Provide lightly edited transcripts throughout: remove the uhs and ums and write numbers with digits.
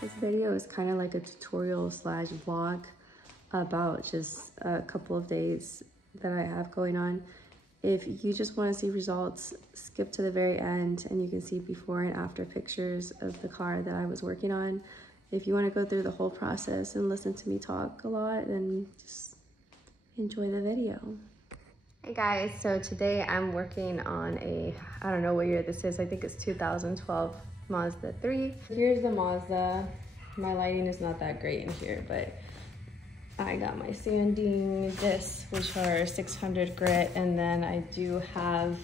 This video is kind of like a tutorial slash vlog about just a couple of days that I have going on. If you just want to see results, skip to the very end and you can see before and after pictures of the car that I was working on. If you want to go through the whole process and listen to me talk a lot, then just enjoy the video. Hey guys, so today I'm working on a, I don't know what year this is, I think it's 2012 Mazda 3. Here's the Mazda. My lighting is not that great in here, but I got my sanding discs, which are 600 grit, and then I do have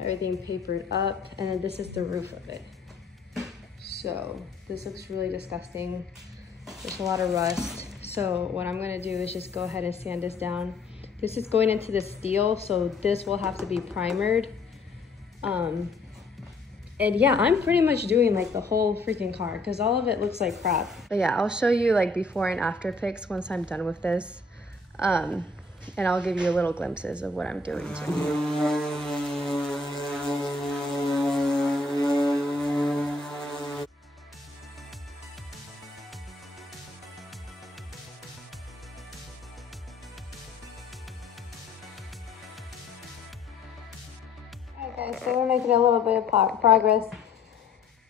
everything papered up, and then this is the roof of it. So this looks really disgusting. There's a lot of rust. So what I'm gonna do is just go ahead and sand this down. This is going into the steel, so this will have to be primered. And yeah, I'm pretty much doing like the whole freaking car because all of it looks like crap. But yeah, I'll show you like before and after pics once I'm done with this. And I'll give you a little glimpses of what I'm doing too. Okay, so we're making a little bit of progress.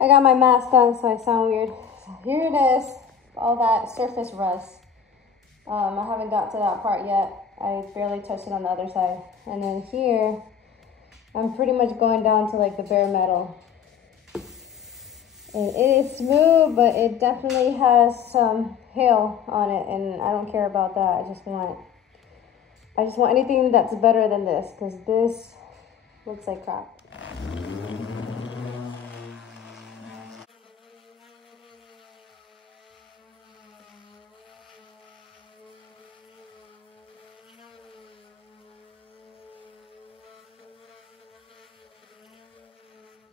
I got my mask on, so I sound weird. So here it is, all that surface rust. I haven't got to that part yet. I barely touched it on the other side. And then here, I'm pretty much going down to like the bare metal. And it is smooth, but it definitely has some hail on it, and I don't care about that. I just want anything that's better than this, because this looks like crap.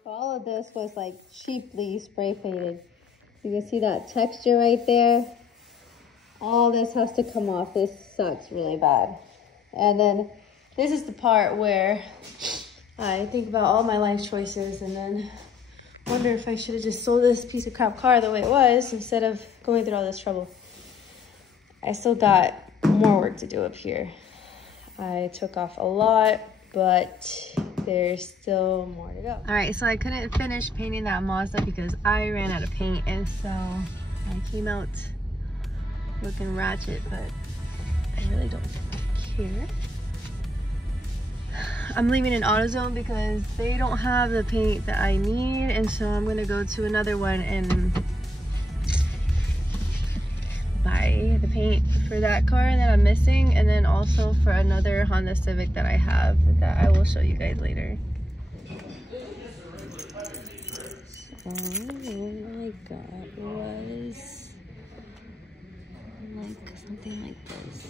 All of this was like cheaply spray painted. You can see that texture right there. All this has to come off. This sucks really bad. And then this is the part where I think about all my life choices and then wonder if I should have just sold this piece of crap car the way it was instead of going through all this trouble. I still got more work to do up here. I took off a lot, but there's still more to go. All right, so I couldn't finish painting that Mazda because I ran out of paint, and so I came out looking ratchet, but I really don't care. I'm leaving in AutoZone because they don't have the paint that I need, and so I'm gonna go to another one and buy the paint for that car that I'm missing, and then also for another Honda Civic that I have that I will show you guys later. So what I got was like something like this.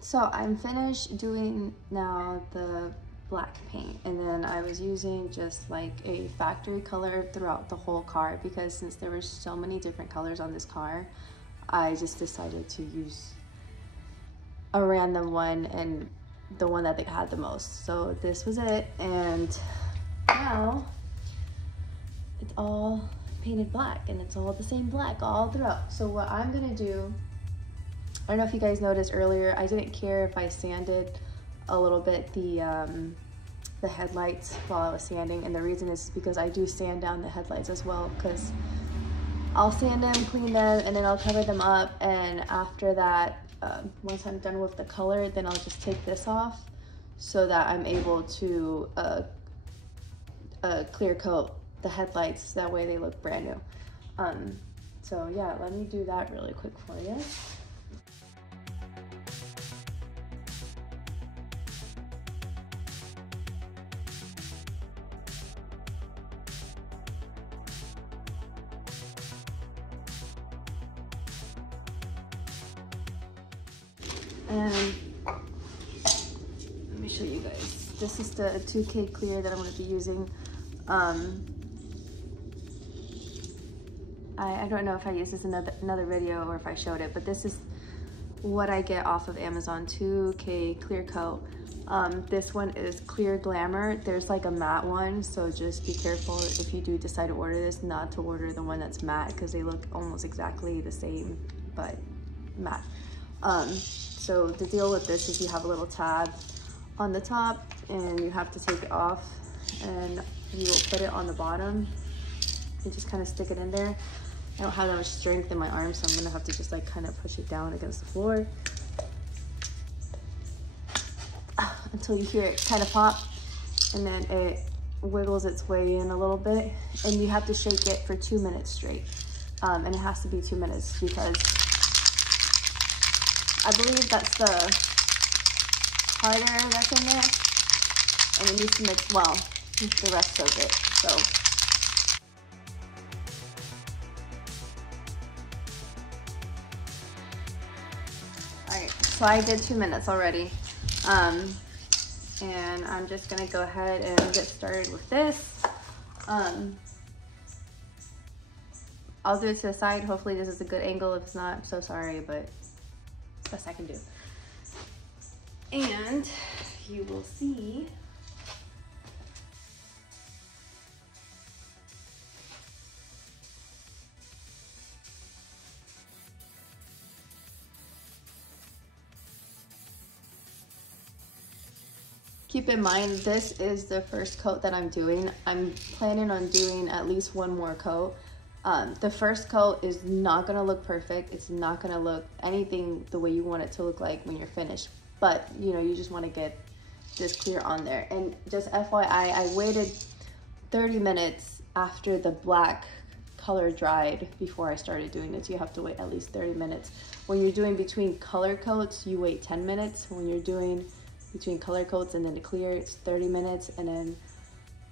So I'm finished doing now the black paint, and then I was using just like a factory color throughout the whole car because since there were so many different colors on this car, I just decided to use a random one and the one that they had the most. So this was it, and now it's all painted black and it's all the same black all throughout. So what I'm gonna do, I don't know if you guys noticed earlier, I didn't care if I sanded a little bit the headlights while I was sanding, and the reason is because I do sand down the headlights as well, because I'll sand them, clean them, and then I'll cover them up, and after that, once I'm done with the color, then I'll just take this off so that I'm able to clear coat the headlights, that way they look brand new. So yeah, let me do that really quick for you. And let me show you guys. This is the 2K clear that I'm going to be using. I don't know if I used this in another video or if I showed it, but this is what I get off of Amazon, 2K clear coat. This one is Clear Glamour. There's like a matte one, so just be careful if you do decide to order this, not to order the one that's matte, because they look almost exactly the same, but matte. So the deal with this is you have a little tab on the top and you have to take it off, and you will put it on the bottom and just kind of stick it in there. I don't have that much strength in my arm, so I'm gonna have to just like kind of push it down against the floor until you hear it kind of pop, and then it wiggles its way in a little bit, and you have to shake it for 2 minutes straight. And it has to be 2 minutes because I believe that's the harder that's in there, and it needs to mix well with the rest of it. So alright, so I did 2 minutes already. And I'm just gonna go ahead and get started with this. I'll do it to the side. Hopefully this is a good angle. If it's not, I'm so sorry, but it's the best I can do. And you will see keep in mind, this is the first coat that I'm doing. I'm planning on doing at least one more coat. The first coat is not gonna look perfect. It's not gonna look anything the way you want it to look like when you're finished. But you know, you just wanna get this clear on there. And just FYI, I waited 30 minutes after the black color dried before I started doing it. So you have to wait at least 30 minutes. When you're doing between color coats, you wait 10 minutes. When you're doing between color coats and then the clear, it's 30 minutes, and then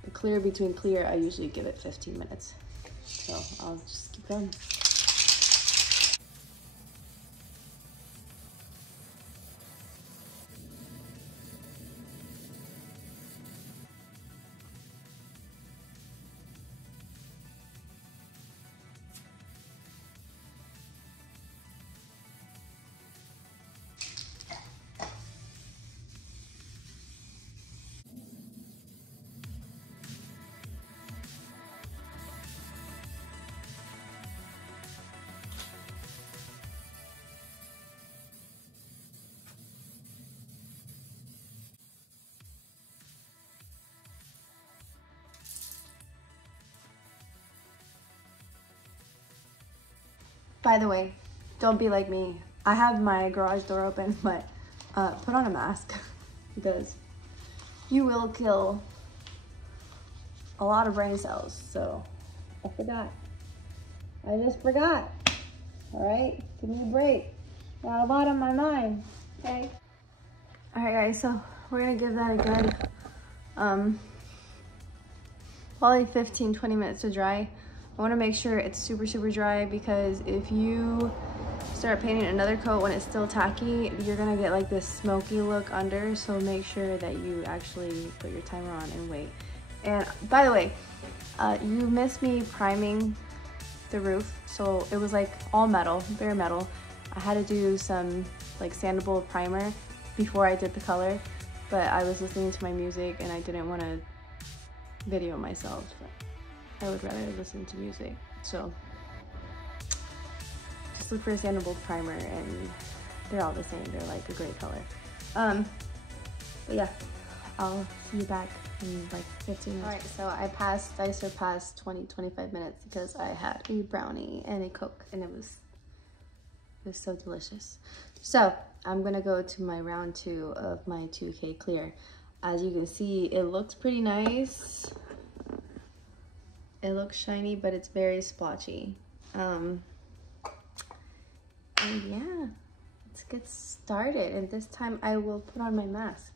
the clear between clear, I usually give it 15 minutes. So I'll just keep going. By the way, don't be like me. I have my garage door open, but put on a mask because you will kill a lot of brain cells. So I forgot. I just forgot. All right, give me a break. Got a lot on my mind, okay? All right, guys, so we're gonna give that a good, probably 15, 20 minutes to dry. I wanna make sure it's super, super dry, because if you start painting another coat when it's still tacky, you're gonna get like this smoky look under. So make sure that you actually put your timer on and wait. And by the way, you missed me priming the roof. So it was like all metal, bare metal. I had to do some like sandable primer before I did the color, but I was listening to my music and I didn't want to video myself. I would rather listen to music. So just look for a sandable primer, and they're all the same. They're like a great color. But yeah, I'll see you back in like 15 minutes. All right, so I surpassed 20-25 minutes because I had a brownie and a Coke, and it was so delicious. So I'm gonna go to my round 2 of my 2K clear. As you can see, it looks pretty nice. It looks shiny, but it's very splotchy. And yeah, let's get started. And this time I will put on my mask.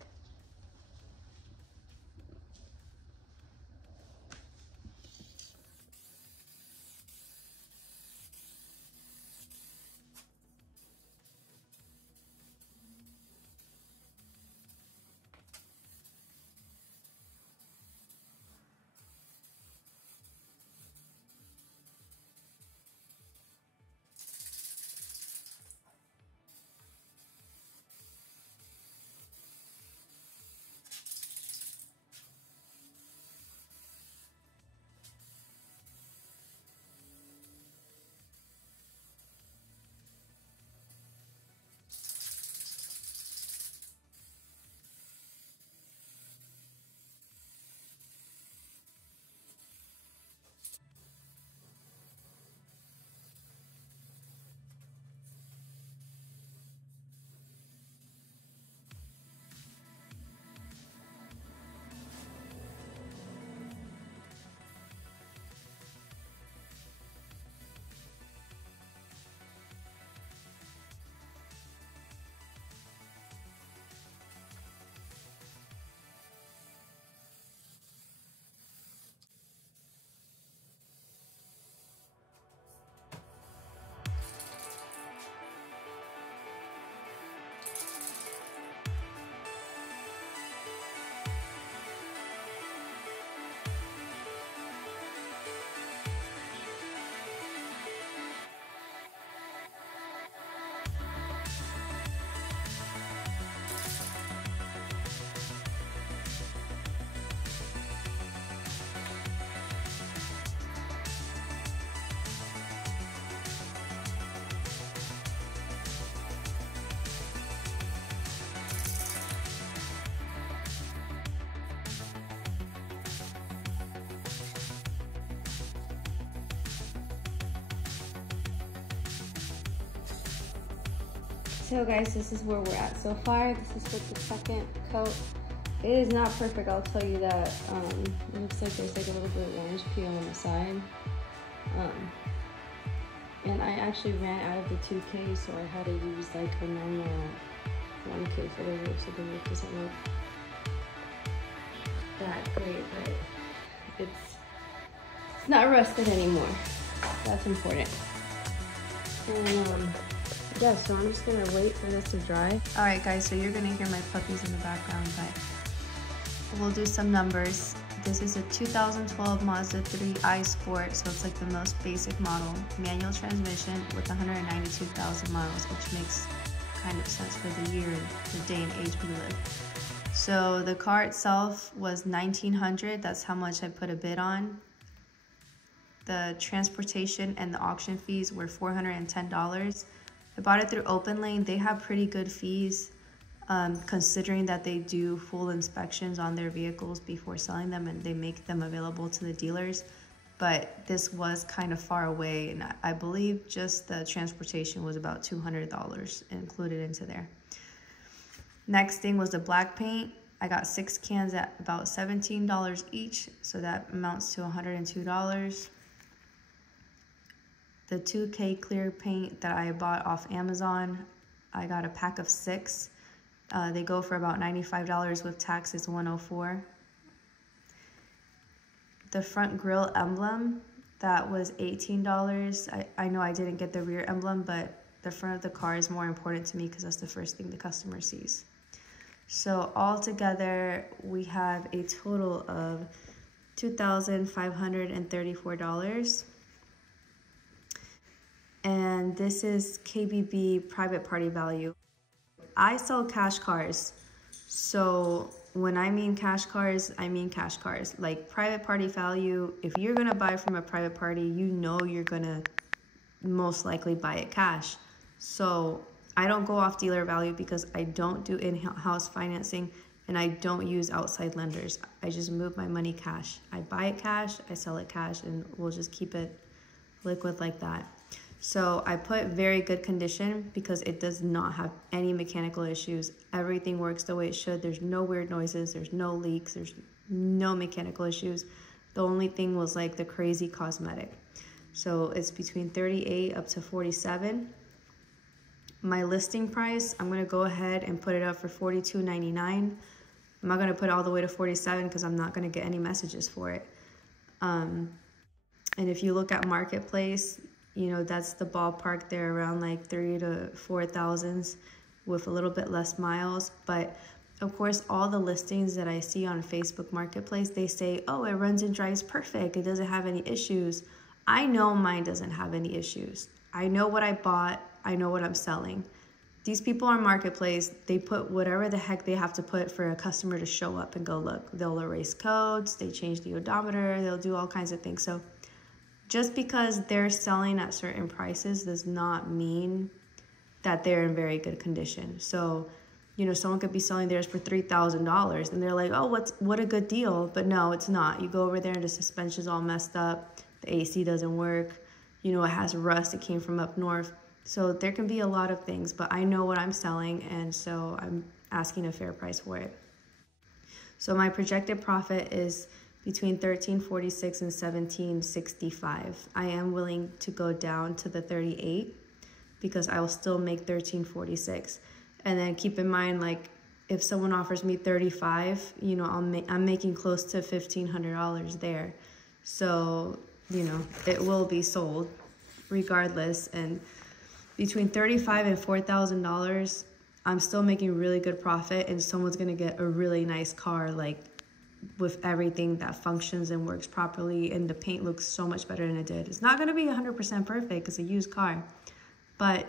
So guys, this is where we're at so far. This is with the second coat. It is not perfect, I'll tell you that. It looks like there's like a little bit of orange peel on the side. And I actually ran out of the 2K, so I had to use like a normal 1K for the roof, so the roof doesn't look that great, but it's not rusted anymore. That's important. And yeah, so I'm just gonna wait for this to dry. All right guys, so you're gonna hear my puppies in the background, but we'll do some numbers. This is a 2012 Mazda 3 iSport, so it's like the most basic model. Manual transmission with 192,000 miles, which makes kind of sense for the year, the day and age we live. So the car itself was $1,900. That's how much I put a bid on. The transportation and the auction fees were $410. I bought it through OpenLane. They have pretty good fees, considering that they do full inspections on their vehicles before selling them, and they make them available to the dealers. But this was kind of far away, and I believe just the transportation was about $200 included into there. Next thing was the black paint. I got 6 cans at about $17 each, so that amounts to $102. The 2K clear paint that I bought off Amazon, I got a pack of 6. They go for about $95 with taxes, $104. The front grille emblem, that was $18. I know I didn't get the rear emblem, but the front of the car is more important to me because that's the first thing the customer sees. So altogether, we have a total of $2,534. And this is KBB private party value. I sell cash cars, so when I mean cash cars, I mean cash cars. Like private party value, if you're gonna buy from a private party, you know you're gonna most likely buy it cash. So I don't go off dealer value because I don't do in-house financing and I don't use outside lenders. I just move my money cash. I buy it cash, I sell it cash, and we'll just keep it liquid like that. So I put very good condition because it does not have any mechanical issues. Everything works the way it should. There's no weird noises, there's no leaks, there's no mechanical issues. The only thing was like the crazy cosmetic. So it's between 38 up to 47. My listing price, I'm gonna go ahead and put it up for $42.99. I'm not gonna put it all the way to 47 because I'm not gonna get any messages for it. And if you look at Marketplace, you know, that's the ballpark there, around like 3,000 to 4,000 with a little bit less miles. But of course, all the listings that I see on Facebook Marketplace, they say, oh, it runs and drives perfect. It doesn't have any issues. I know mine doesn't have any issues. I know what I bought. I know what I'm selling. These people on Marketplace, they put whatever the heck they have to put for a customer to show up and go look. They'll erase codes, they change the odometer, they'll do all kinds of things. So just because they're selling at certain prices does not mean that they're in very good condition. So, you know, someone could be selling theirs for $3,000 and they're like, oh, what a good deal. But no, it's not. You go over there and the suspension's all messed up. The AC doesn't work. You know, it has rust. It came from up north. So there can be a lot of things, but I know what I'm selling, and so I'm asking a fair price for it. So my projected profit is between $1,346 and $1,765. I am willing to go down to the 38 because I will still make $1,346. And then keep in mind, like, if someone offers me 35, you know, I'm making close to $1,500 there. So, you know, it will be sold regardless. And between $35,000 and $4,000, I'm still making really good profit, and someone's gonna get a really nice car, like with everything that functions and works properly, and the paint looks so much better than it did. It's not gonna be 100% perfect, it's a used car, but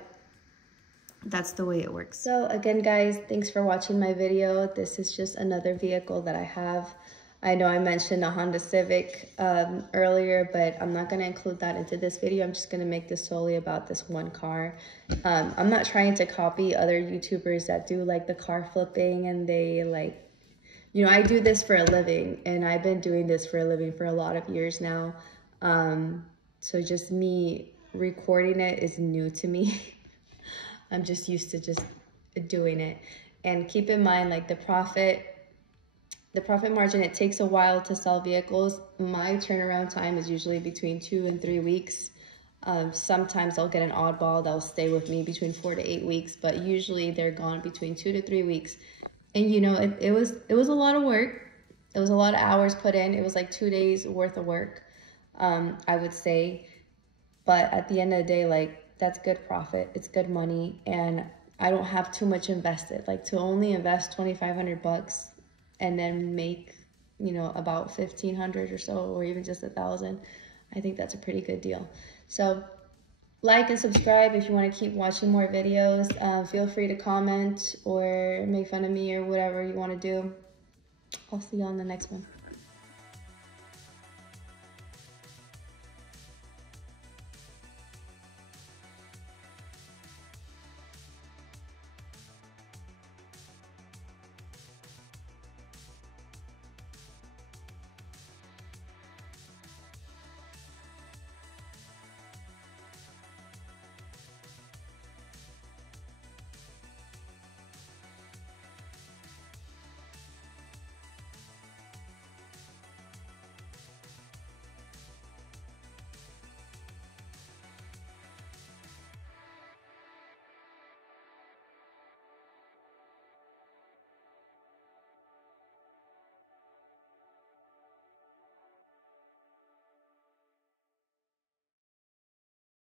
that's the way it works. So again, guys, thanks for watching my video. This is just another vehicle that I have. I know I mentioned a Honda Civic earlier, but I'm not going to include that into this video. I'm just going to make this solely about this one car. I'm not trying to copy other YouTubers that do like the car flipping, and they like, you know, I do this for a living, and I've been doing this for a living for a lot of years now. So just me recording it is new to me. I'm just used to just doing it. And keep in mind, like the profit margin, it takes a while to sell vehicles. My turnaround time is usually between 2 and 3 weeks. Sometimes I'll get an oddball that'll stay with me between 4 to 8 weeks, but usually they're gone between 2 to 3 weeks. And you know, it was a lot of work. It was a lot of hours put in. It was like 2 days worth of work, I would say. But at the end of the day, like, that's good profit. It's good money. And I don't have too much invested. Like, to only invest $2,500 and then make, you know, about 1,500 or so, or even just 1,000, I think that's a pretty good deal. So like and subscribe if you want to keep watching more videos. Feel free to comment or make fun of me or whatever you want to do. I'll see you on the next one.